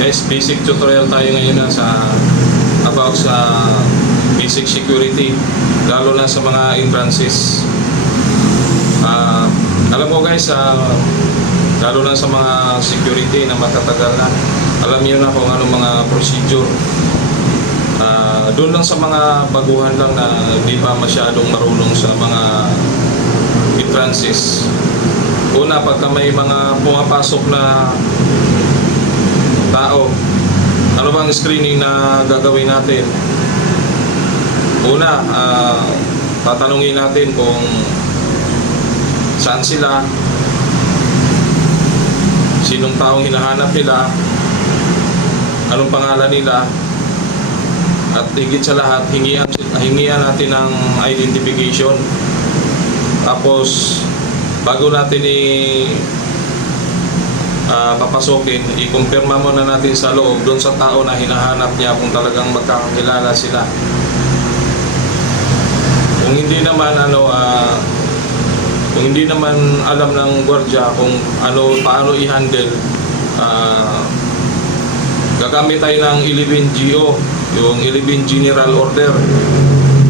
Guys, basic tutorial tayo ngayon about sa basic security, lalo na sa mga entrances. Alam mo guys, lalo na sa mga security na matatagal na, alam niyo na kung anong mga procedure. Doon lang sa mga baguhan lang na di pa masyadong marunong sa mga entrances. Una, pagka may mga pumapasok na tao, ano bang screening na gagawin natin? Una, tatanungin natin kung saan sila, sinong taong hinahanap nila, anong pangalan nila, at higit sa lahat, hingian natin ng identification. Tapos, bago natin papasokin, i-confirma muna natin sa loob doon sa tao na hinahanap niya kung talagang magkakakilala sila. Kung hindi naman kung hindi naman alam ng gwardiya kung paano i-handle, gagamit tayo ng 11GO, yung 11 General Order,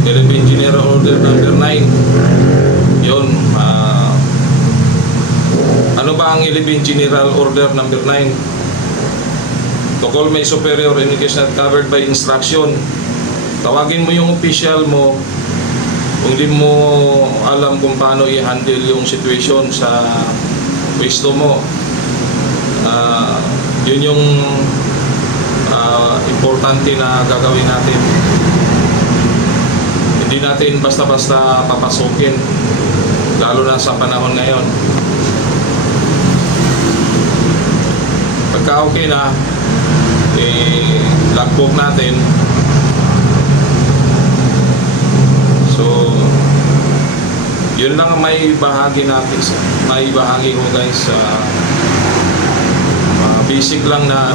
11 General Order number 9. Yun, ano ba ang 11 General Order number 9? To call my superior in case not covered by instruction. Tawagin mo yung official mo kung di mo alam kung paano i-handle yung situation sa pwesto mo. Yun yung importante na gagawin natin. Hindi natin basta-basta papasukin, lalo na sa panahon ngayon. Pagka okay na, logbook natin. So, yun lang ang may bahagi natin. May bahagi ko guys. Basic lang na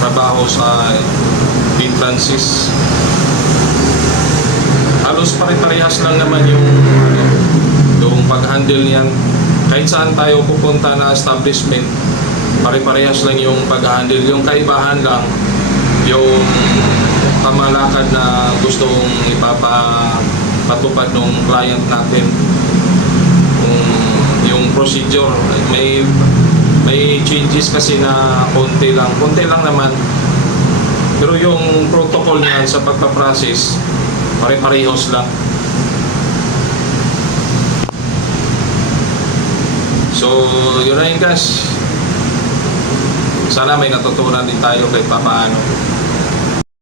trabaho sa entrances. Halos pare-parehas lang naman yung pag-handle niyan. Kahit saan tayo pupunta na establishment, pare-parehas lang yung pag-handle. Yung kaibahan lang, yung pamalakad na gustong ipapatupad ng client natin. Yung procedure, may changes kasi na konti lang naman. Pero yung protocol niyan sa pagpaprocess, pare-parehas lang. So, yun na yun guys. Sana may natutunan din tayo kahit papaano.